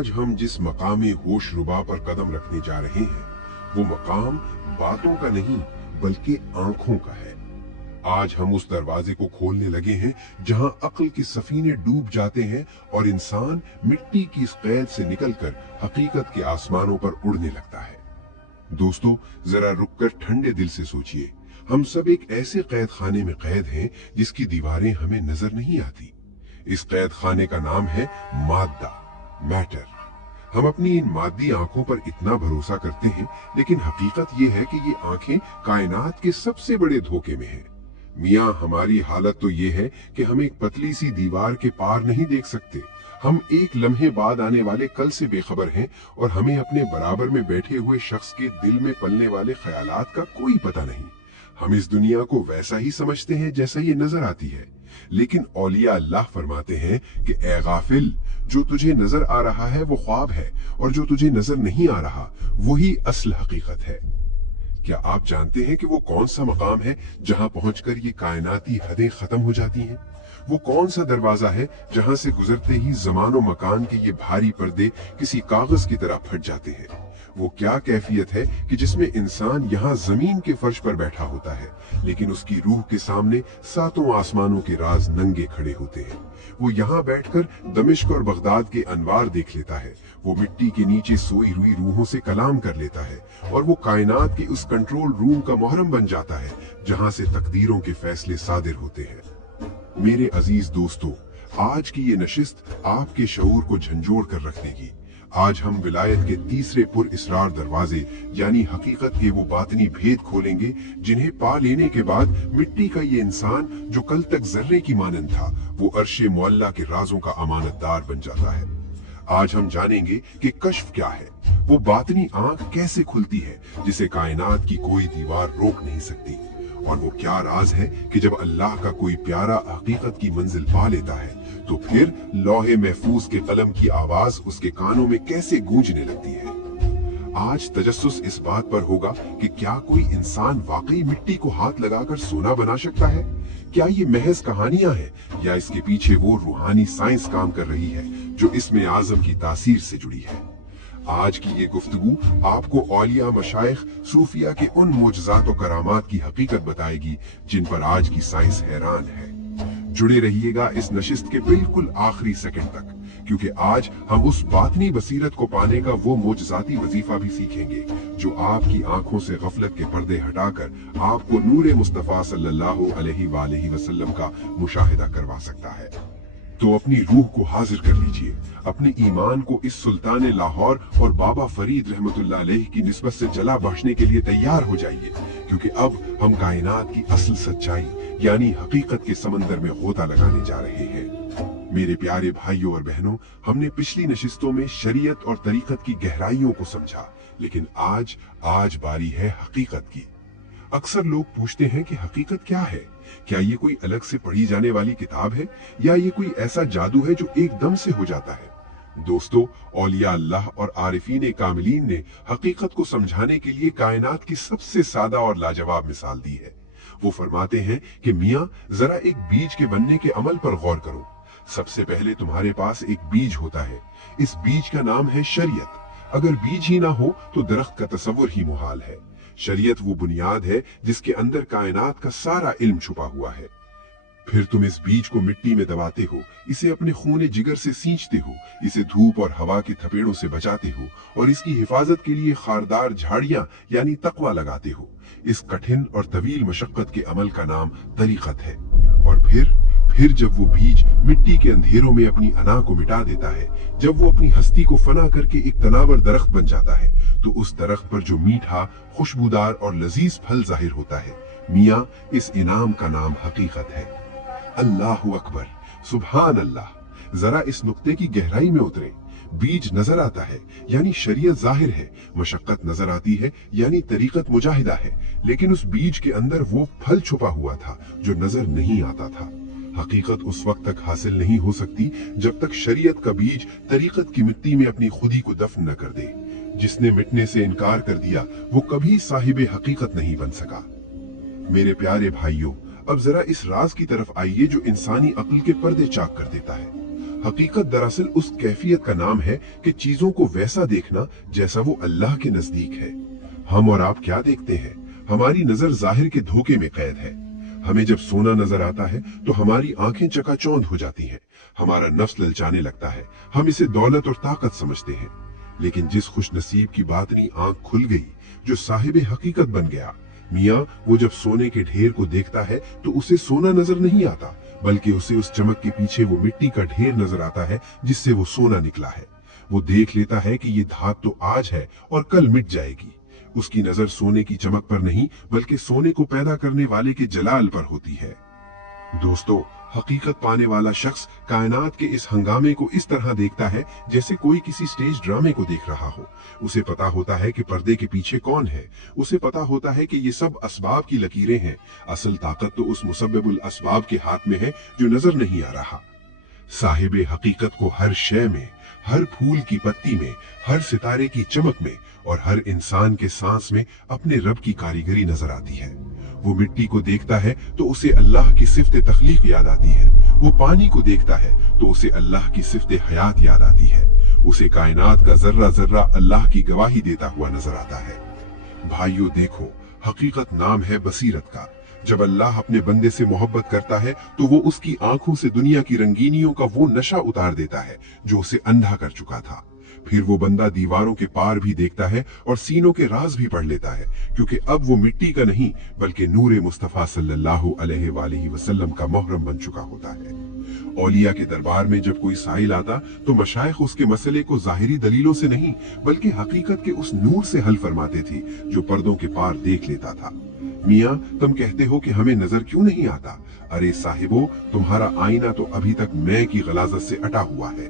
आज हम जिस मकामी होश रुबा पर कदम रखने जा रहे हैं, वो मकाम बातों का नहीं बल्कि आंखों का है। आज हम उस दरवाजे को खोलने लगे हैं जहां अक्ल के सफीने डूब जाते हैं और इंसान मिट्टी की इस कैद से निकलकर हकीकत के आसमानों पर उड़ने लगता है। दोस्तों, जरा रुककर ठंडे दिल से सोचिए, हम सब एक ऐसे कैद खाने में कैद हैं जिसकी दीवारें हमें नजर नहीं आती। इस कैद खाने का नाम है मादा, मैटर। हम अपनी इन मादी आंखों पर इतना भरोसा करते हैं, लेकिन हकीकत यह है कि ये आंखें कायनात के सबसे बड़े धोखे में हैं। मियां, हमारी हालत तो ये है कि हम एक पतली सी दीवार के पार नहीं देख सकते। हम एक लम्हे बाद आने वाले कल से बेखबर हैं और हमें अपने बराबर में बैठे हुए शख्स के दिल में पलने वाले ख्यालात का कोई पता नहीं। हम इस दुनिया को वैसा ही समझते हैं जैसा ये नजर आती है, लेकिन औलिया अल्लाह फरमाते हैं कि ए गाफिल, जो तुझे नजर आ रहा है वो ख्वाब है और जो तुझे नजर नहीं आ रहा वही असल हकीकत है। क्या आप जानते हैं कि वो कौन सा मकाम है जहां पहुंचकर ये कायनाती हदें खत्म हो जाती हैं? वो कौन सा दरवाजा है जहां से गुजरते ही जमानो मकान के ये भारी पर्दे किसी कागज की तरह फट जाते हैं? वो क्या कैफियत है कि जिसमें इंसान यहाँ जमीन के फर्श पर बैठा होता है, लेकिन उसकी रूह के सामने सातों आसमानों के राज नंगे खड़े होते हैं। वो यहाँ बैठकर दमिश्क और बगदाद के अनवार देख लेता है। वो मिट्टी के नीचे सोई हुई रूहों से कलाम कर लेता है और वो कायनात के उस कंट्रोल रूम का मोहरम बन जाता है जहां से तकदीरों के फैसले सादिर होते हैं। मेरे अजीज दोस्तों, आज की ये नशिस्त आपके शऊर को झंझोड़ कर रख देगी। आज हम विलायत के तीसरे पुर इसरार दरवाजे यानी हकीकत के वो बातनी भेद खोलेंगे जिन्हें पा लेने के बाद मिट्टी का ये इंसान जो कल तक जर्रे की मानंद था, वो अर्शे मुअल्ला के राजों का अमानतदार बन जाता है। आज हम जानेंगे कि कश्फ क्या है, वो बातनी आंख कैसे खुलती है जिसे कायनात की कोई दीवार रोक नहीं सकती, और वो क्या राज है कि जब अल्लाह का कोई प्यारा हकीकत की मंजिल पा लेता है तो फिर लौहे महफूज के कलम की आवाज उसके कानों में कैसे गूंजने लगती है। आज तजस्सुस इस बात पर होगा कि क्या कोई इंसान वाकई मिट्टी को हाथ लगाकर सोना बना सकता है? क्या ये महज कहानियां हैं या इसके पीछे वो रूहानी साइंस काम कर रही है जो इसमें आजम की तासीर से जुड़ी है? आज की ये गुफ्तगू आपको औलिया, मशाइख, सूफिया के उन मोजज़ात और करामात की हकीकत बताएगी जिन पर आज की साइंस हैरान है। जुड़े रहिएगा इस नशिस्त के बिल्कुल आखिरी सेकंड तक, क्योंकि आज हम उस बातनी बसीरत को पाने का वो मोजज़ाती वजीफा भी सीखेंगे जो आपकी आंखों से गफलत के पर्दे हटाकर आपको नूरे मुस्तफा सल्लल्लाहु अलैहि वसल्लम का मुशाहिदा करवा सकता है। तो अपनी रूह को हाजिर कर लीजिए, अपने ईमान को इस सुल्तान लाहौर और बाबा फरीद रहमतुल्लाह अलैह की निस्बत से जला बख्शने के लिए तैयार हो जाइए, क्योंकि अब हम कायनात की असल सच्चाई यानी हकीकत के समंदर में गोता लगाने जा रहे हैं। मेरे प्यारे भाइयों और बहनों, हमने पिछली नशिस्तों में शरीयत और तरीकत की गहराइयों को समझा, लेकिन आज बारी है हकीकत की। अक्सर लोग पूछते हैं कि हकीकत क्या है? क्या ये कोई अलग से पढ़ी जाने वाली किताब है या ये कोई ऐसा जादू है जो एकदम से हो जाता है? दोस्तों, औलिया अल्लाह और आरिफीन कामिलीन ने हकीकत को समझाने के लिए कायनात की सबसे सादा और लाजवाब मिसाल दी है। वो फरमाते हैं कि मियाँ, जरा एक बीज के बनने के अमल पर गौर करो। सबसे पहले तुम्हारे पास एक बीज होता है। इस बीज का नाम है शरीयत। अगर बीज ही ना हो तो दरख्त का तसव्वुर ही मुहाल है। शरीयत वो बुनियाद है जिसके अंदर कायनात का सारा इल्म छुपा हुआ है। फिर तुम इस बीज को मिट्टी में दबाते हो, इसे अपने खूने जिगर से सींचते हो, इसे धूप और हवा की थपेड़ों से बचाते हो और इसकी हिफाजत के लिए खारदार झाड़ियां यानी तकवा लगाते हो। इस कठिन और तवील मशक्कत के अमल का नाम तरीकत है। और फिर जब वो बीज मिट्टी के अंधेरों में अपनी अना को मिटा देता है, जब वो अपनी हस्ती को फना करके एक तनावर दरख्त बन जाता है, तो उस दरख्त पर जो मीठा, खुशबूदार और लजीज फल जाहिर होता है, मियाँ, इस इनाम का नाम हकीकत है। अल्लाहु अकबर, सुभान अल्लाह। जरा इस नुक्ते की गहराई में उतरें। बीज नजर आता है यानी शरीयत जाहिर है, मशक्कत नजर आती है यानी तरीकत मुजाहिदा है, लेकिन उस बीज के अंदर वो फल छुपा हुआ था जो नजर नहीं आता था। हकीकत उस वक्त तक हासिल नहीं हो सकती जब तक शरीयत का बीज तरीकत की मिट्टी में अपनी खुदी को दफन न कर दे। जिसने मिटने से इनकार कर दिया वो कभी साहिबे हकीकत नहीं बन सका। मेरे प्यारे भाइयों, अब जरा इस राज की तरफ आइए जो इंसानी अक्ल के पर्दे चाक कर देता है। हकीकत दरअसल उस कैफियत का नाम है कि चीजों को वैसा देखना जैसा वो अल्लाह के नजदीक है। हम और आप क्या देखते हैं? हमारी नजर जाहिर के धोखे में कैद है। हमें जब सोना नजर आता है तो हमारी आंखें चकाचौंध हो जाती हैं, हमारा नफ्स ललचाने लगता है, हम इसे दौलत और ताकत समझते हैं। लेकिन जिस खुश नसीब की बातनी आंख खुल गई, जो साहिबे हकीकत बन गया, मियाँ, वो जब सोने के ढेर को देखता है तो उसे सोना नजर नहीं आता, बल्कि उसे उस चमक के पीछे वो मिट्टी का ढेर नजर आता है जिससे वो सोना निकला है। वो देख लेता है कि ये धात तो आज है और कल मिट जाएगी। उसकी नजर सोने की चमक पर नहीं, बल्कि सोने को पैदा करने वाले के जलाल पर होती है। दोस्तों, हकीकत पाने वाला शख्स कायनात के इस हंगामे को इस तरह देखता है जैसे कोई किसी स्टेज ड्रामे को देख रहा हो। उसे पता होता है कि पर्दे के पीछे कौन है, उसे पता होता है कि ये सब असबाब की लकीरें हैं। असल ताकत तो उस मुसब्बिबुल असबाब के हाथ में है जो नजर नहीं आ रहा। साहिबे हकीकत को हर शय में, हर फूल की पत्ती में, हर सितारे की चमक में और हर इंसान के सांस में अपने रब की कारीगरी नजर आती है। वो मिट्टी को देखता है तो उसे अल्लाह की सिफ्त तख्लीक याद आती है। वो पानी को देखता है तो उसे अल्लाह की सिफ्त हयात याद आती है। उसे कायनात का जर्रा जर्रा अल्लाह की गवाही देता हुआ नजर आता है। भाइयों देखो, हकीकत नाम है बसीरत का। जब अल्लाह अपने बंदे से मोहब्बत करता है तो वो उसकी आंखों से दुनिया की रंगीनियों का वो नशा उतार देता है जो उसे अंधा कर चुका था। फिर वो बंदा दीवारों के पार भी देखता है और सीनों के राज भी पढ़ लेता है, क्योंकि अब वो मिट्टी का नहीं बल्कि नूरे मुस्तफा सल्लल्लाहु अलैहि वसल्लम का मोहरम बन चुका होता है। औलिया के दरबार में जब कोई साइल आता तो मशाइख उसके मसले को जाहिरी दलीलों से नहीं बल्कि हकीकत के उस नूर से हल फरमाते थे जो पर्दों के पार देख लेता था। मियाँ, तुम कहते हो कि हमें नजर क्यों नहीं आता? अरे साहिबो, तुम्हारा आईना तो अभी तक मैं की गलाजत से अटा हुआ है।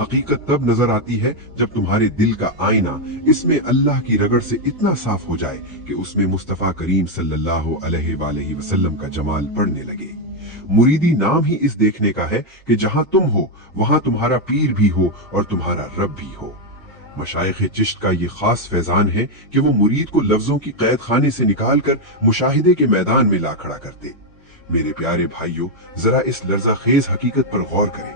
हकीकत तब नजर आती है जब तुम्हारे दिल का आईना इसमें अल्लाह की रगड़ से इतना साफ हो जाए कि उसमें मुस्तफा करीम सल्लल्लाहु अलैहि वसल्लम का जमाल पड़ने लगे। मुरीदी नाम ही इस देखने का है कि जहां तुम हो वहां तुम्हारा पीर भी हो और तुम्हारा रब भी हो। मशाइख चिश्त का ये खास फैजान है कि वो मुरीद को लफ्जों की कैद खाने से निकालकर मुशाहिदे के मैदान में ला खड़ा करते। मेरे प्यारे भाइयों, जरा इस लर्ज़ाखेज हकीकत पर गौर करें।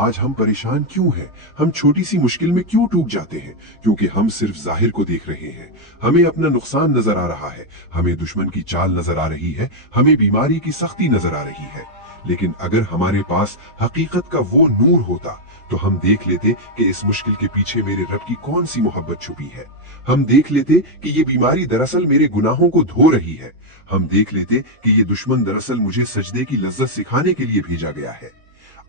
आज हम परेशान क्यों हैं? हम छोटी सी मुश्किल में क्यों टूट जाते हैं? क्योंकि हम सिर्फ जाहिर को देख रहे हैं। हमें अपना नुकसान नजर आ रहा है, हमें दुश्मन की चाल नजर आ रही है, हमें बीमारी की सख्ती नजर आ रही है। लेकिन अगर हमारे पास हकीकत का वो नूर होता तो हम देख लेते कि इस मुश्किल के पीछे मेरे रब की कौन सी मोहब्बत छुपी है। हम देख लेते कि ये बीमारी दरअसल मेरे गुनाहों को धो रही है। हम देख लेते कि ये दुश्मन दरअसल मुझे सजदे की लज्जत सिखाने के लिए भेजा गया है।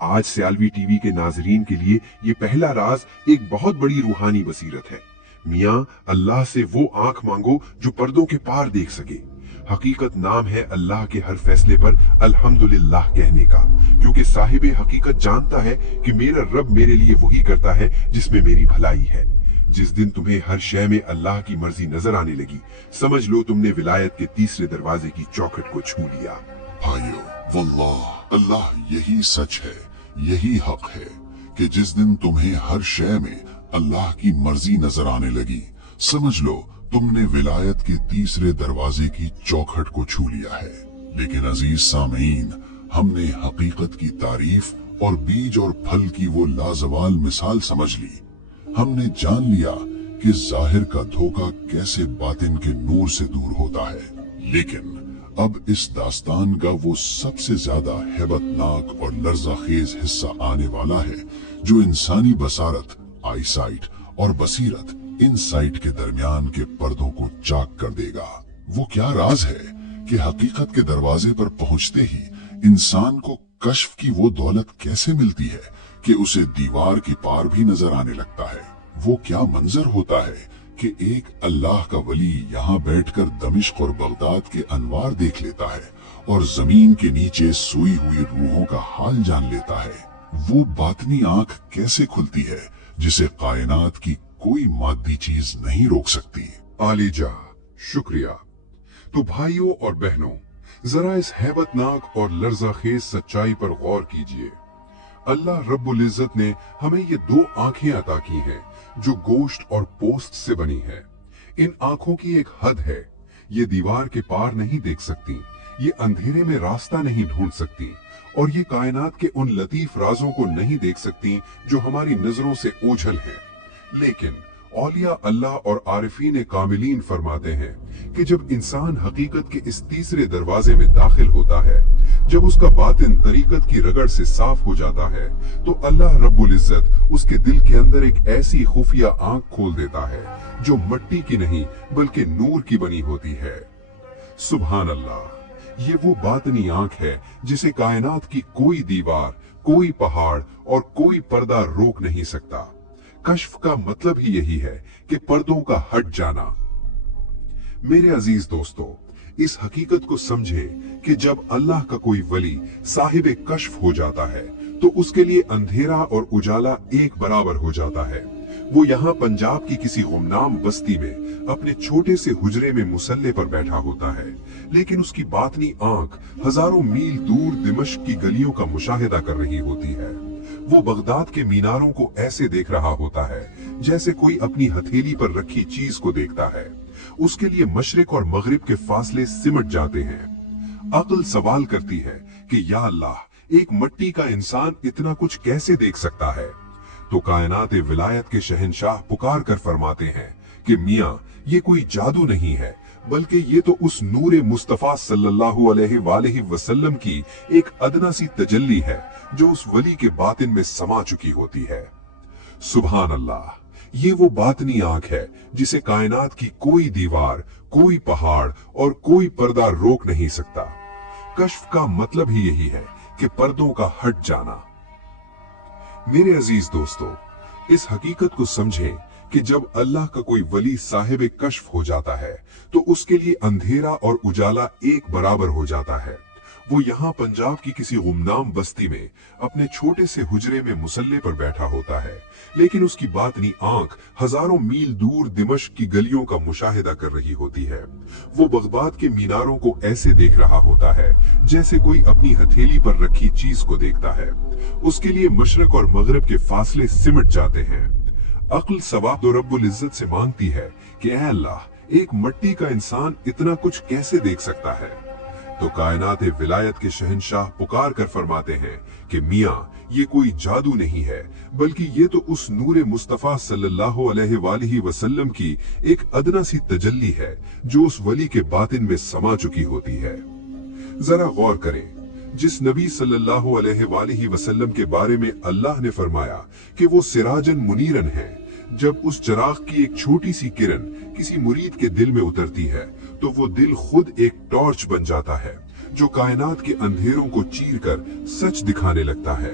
आज सियालवी टीवी के नाजरीन के लिए ये पहला राज एक बहुत बड़ी रूहानी बसीरत है। मियाँ, अल्लाह से वो आंख मांगो जो पर्दों के पार देख सके। हकीकत नाम है अल्लाह के हर फैसले पर अल्हम्दुलिल्लाह कहने का, क्योंकि साहिबे हकीकत जानता है कि मेरा रब मेरे लिए वही करता है जिसमें मेरी भलाई है। जिस दिन तुम्हें हर शय में अल्लाह की मर्जी नजर आने लगी, समझ लो तुमने विलायत के तीसरे दरवाजे की चौखट को छू लिया। भाइयों, वल्लाह, अल्लाह यही सच है, यही हक है कि जिस दिन तुम्हें हर शय में अल्लाह की मर्जी नजर आने लगी, समझ लो तुमने विलायत के तीसरे दरवाजे की चौखट को छू लिया है। लेकिन अजीज सामीन, हमने हकीकत की तारीफ और बीज और फल की वो लाजवाल मिसाल समझ ली। हमने जान लिया कि जाहिर का धोखा कैसे बातिन के नूर से दूर होता है। लेकिन अब इस दास्तान का वो सबसे ज्यादा हैबतनाक और लर्ज़ाखेज हिस्सा आने वाला है जो इंसानी बसारत, आईसाइट और बसीरत, इनसाइट के दरमियान के पर्दों को चाक कर देगा। वो क्या राज है कि हकीकत के दरवाजे पर पहुंचते ही इंसान को कश्फ की वो दौलत कैसे मिलती है कि उसे दीवार की पार भी नजर आने लगता है। वो क्या मंजर होता है कि एक अल्लाह का वली यहाँ बैठकर दमिश्क और बगदाद के अनवार देख लेता है और जमीन के नीचे सोई हुई रूहों का हाल जान लेता है। वो बातनी आंख कैसे खुलती है जिसे कायनात की कोई मादी चीज नहीं रोक सकती। आलिजा, शुक्रिया। तो भाइयों और बहनों, जरा इस हैबतनाक और लर्ज़ाखेज सच्चाई पर गौर कीजिए। अल्लाह रब्बुल इज्जत ने हमें ये दो आंखें अता की हैं जो गोश्त और पोस्ट से बनी है। इन आंखों की एक हद है, ये दीवार के पार नहीं देख सकती, ये अंधेरे में रास्ता नहीं ढूंढ सकती और ये कायनात के उन लतीफ राजों को नहीं देख सकती जो हमारी नजरों से ओझल हैं। लेकिन औलिया अल्लाह और आरिफीन कामिलीन फरमाते हैं कि जब इंसान हकीकत के इस तीसरे दरवाजे में दाखिल होता है, जब उसका बातिन तरीकत की रगड़ से साफ हो जाता है, तो अल्लाह रब्बुल इज्जत उसके दिल के अंदर एक ऐसी खुफिया आंख खोल देता है जो मट्टी की नहीं बल्कि नूर की बनी होती है। सुभान अल्लाह, ये वो बातनी आंख है जिसे कायनात की कोई दीवार, कोई पहाड़ और कोई पर्दा रोक नहीं सकता। कश्फ का मतलब ही यही है कि पर्दों का हट जाना। मेरे अजीज दोस्तों, इस हकीकत को समझे कि जब अल्लाह का कोई वली साहिब कश्फ हो जाता है तो उसके लिए अंधेरा और उजाला एक बराबर हो जाता है। वो यहाँ पंजाब की किसी गुमनाम बस्ती में अपने छोटे से हुजरे में मुसल्ले पर बैठा होता है, लेकिन उसकी बातनी आंख हजारों मील दूर दिमश्क की गलियों का मुशाहिदा कर रही होती है। वो बगदाद के मीनारों को ऐसे देख रहा होता है जैसे कोई अपनी हथेली पर रखी चीज को देखता है। उसके लिए मशरिक और मगरिब के फासले सिमट जाते हैं। अक्ल सवाल करती है कि या अल्लाह, एक मट्टी का इंसान इतना कुछ कैसे देख सकता है? तो कायनात विलायत के शहंशाह पुकार कर फरमाते हैं कि मियां, ये कोई जादू नहीं है, बल्कि ये तो उस नूरे मुस्तफा सल्लल्लाहु अलैहि वसल्लम की एक अदना सी तजल्ली है जो उस वली के बातिन में समा चुकी होती है। सुभान अल्लाह, ये वो बातनी आंख है जिसे कायनात की कोई दीवार, कोई पहाड़ और कोई पर्दा रोक नहीं सकता। कश्फ का मतलब ही यही है कि पर्दों का हट जाना। मेरे अजीज दोस्तों, इस हकीकत को समझें कि जब अल्लाह का कोई वली साहिब कश्फ हो जाता है तो उसके लिए अंधेरा और उजाला एक बराबर हो जाता है। वो यहाँ पंजाब की किसी गुमनाम बस्ती में अपने छोटे से हुजरे में मुसल्ले पर बैठा होता है, लेकिन उसकी बातनी आंख हजारों मील दूर दिमश्क की गलियों का मुशाहिदा कर रही होती है। वो बगदाद के मीनारों को ऐसे देख रहा होता है जैसे कोई अपनी हथेली पर रखी चीज को देखता है। उसके लिए मशरक और मगरिब के फासले सिमट जाते हैं। अक्ल सवाब तो रब्बुल इज्जत से मांगती है कि ऐ अल्लाह, एक मट्टी का इंसान इतना कुछ कैसे देख सकता है? तो कायनात विलायत के शहंशाह पुकार कर फरमाते हैं कि मियां, ये कोई जादू नहीं है, बल्कि ये तो उस नूरे मुस्तफा सल्लल्लाहु अलैहि वसल्लम की एक अदना सी तजल्ली है जो उस वली के बातिन में समा चुकी होती है। जरा गौर करें, जिस नबी सल्लल्लाहु अलैहि वसल्लम के बारे में अल्लाह ने फरमाया कि वो सिराजन मुनीरन है, जब उस चिराग की एक छोटी सी किरण किसी मुरीद के दिल में उतरती है तो वो दिल खुद एक टॉर्च बन जाता है जो कायनात के अंधेरों को चीर कर सच दिखाने लगता है।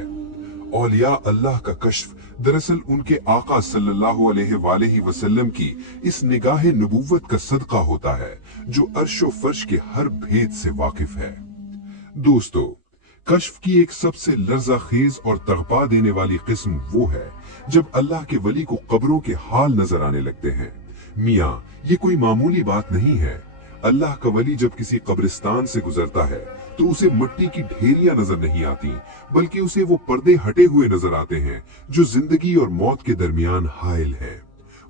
औलिया अल्लाह का कश्फ दरअसल उनके आका सल्लल्लाहु अलैहि वसल्लम की इस निगाहे नबुव्वत का सदका होता है जो अर्शो फर्श के हर भेद से वाकिफ है। दोस्तों, कश्फ की एक सबसे लर्ज़ाखेज और तगपा देने वाली किस्म वो है जब अल्लाह के वली को कब्रों के हाल नजर आने लगते हैं। मियां, ये कोई मामूली बात नहीं है। अल्लाह का वली जब किसी कब्रिस्तान से गुजरता है तो उसे मिट्टी की ढेरियां नजर नहीं आती, बल्कि उसे वो पर्दे हटे हुए नजर आते हैं जो जिंदगी और मौत के दरमियान हाइल है।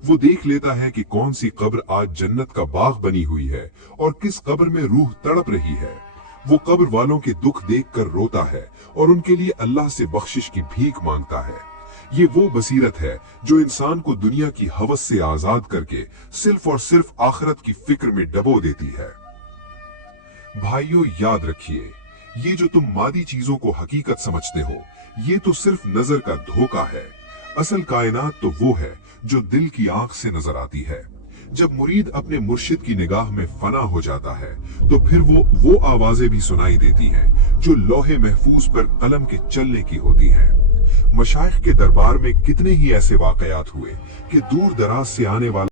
वो देख लेता है कि कौन सी कब्र आज जन्नत का बाग बनी हुई है और किस कब्र में रूह तड़प रही है। वो कब्र वालों के दुख देखकर रोता है और उनके लिए अल्लाह से बख्शिश की भीख मांगता है। ये वो बसीरत है जो इंसान को दुनिया की हवस से आजाद करके सिर्फ और सिर्फ आखिरत की फिक्र में डबो देती है। भाइयों, याद रखिए, ये जो तुम मादी चीजों को हकीकत समझते हो, ये तो सिर्फ नजर का धोखा है। असल कायनात तो वो है जो दिल की आंख से नजर आती है। जब मुरीद अपने मुर्शिद की निगाह में फना हो जाता है तो फिर वो आवाजें भी सुनाई देती हैं जो लौहे महफूज पर कलम के चलने की होती हैं। मशाइख के दरबार में कितने ही ऐसे वाकयात हुए कि दूर दराज से आने वाले